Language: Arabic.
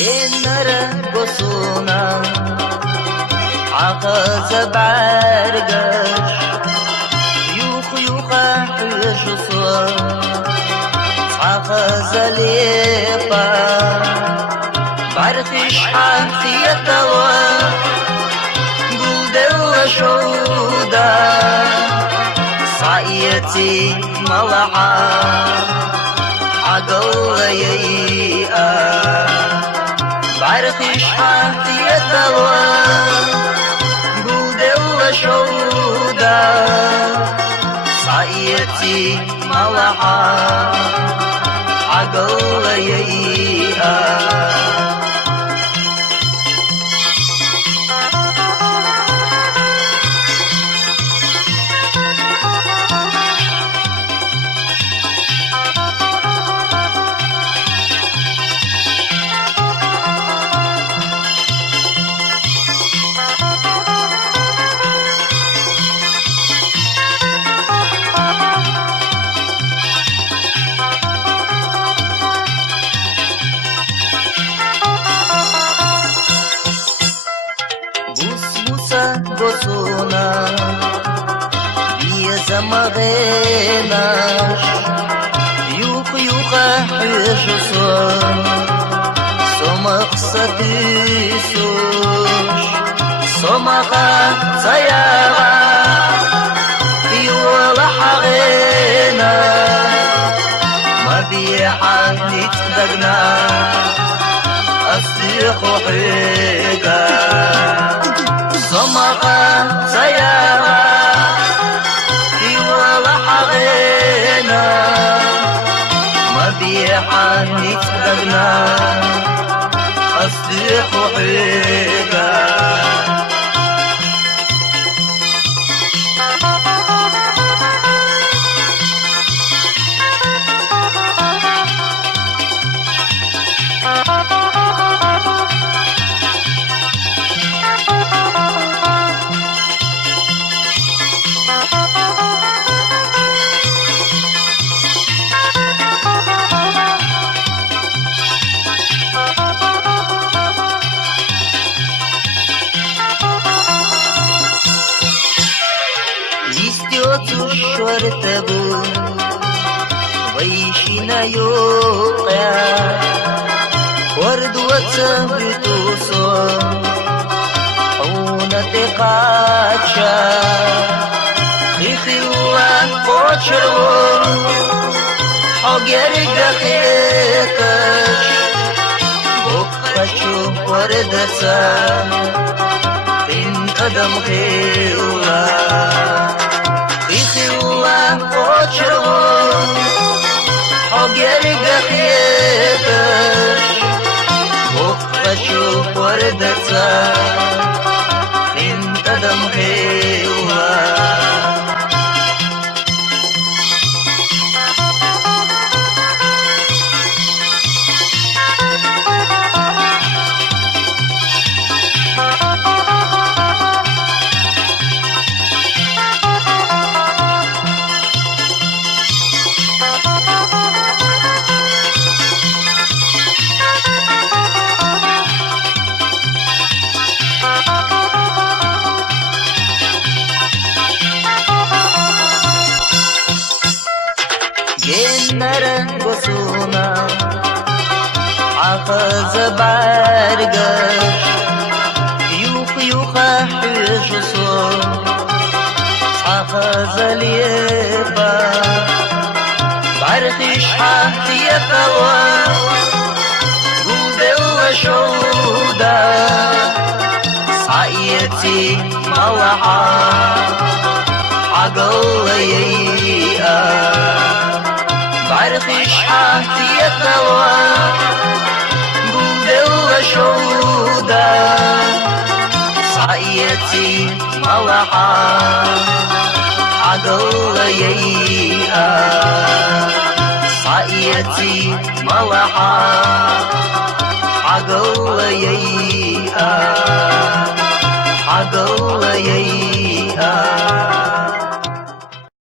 ينرى قصونا عقز بعرقش يوخا حيش صور عقز ليقا بعرقش حالتي يتوى قلدل شودا صعيتي ملعا عقل ييئا بعرقش حالتي يتوى قلدل شودا صعيتي ملعا عقل ييئا بوسونا بيا مغيناش يوخا حيش صور سمخ ستيسوش سمخا سيارا يولا حغينا ما بيحا نتبقنا أصيخ حيقا سمخا سيارا يولا حغينا ما بيحا نتبقنا أصيخ حيقا شورتبو ويشينا يوقع ورد وتبتوصو حونة قاتشا خيخي وقوشرو حقر قخيتش بقشو وردتا من قدم خيولا حقر قخيتش بقشو وردتا من قدم خيولا ينرى قصونا عقز بعرقش يوخا حيش صور عقز ليبا بعرقش حالتي يتوى قلدل شودا صعيتي ملعا عقل ييئا بعرقش حالتي يتوى قلدل شودا صعيتي ملعا عقل ييئا صعيتي ملعا عقل ييئا عقل ييئا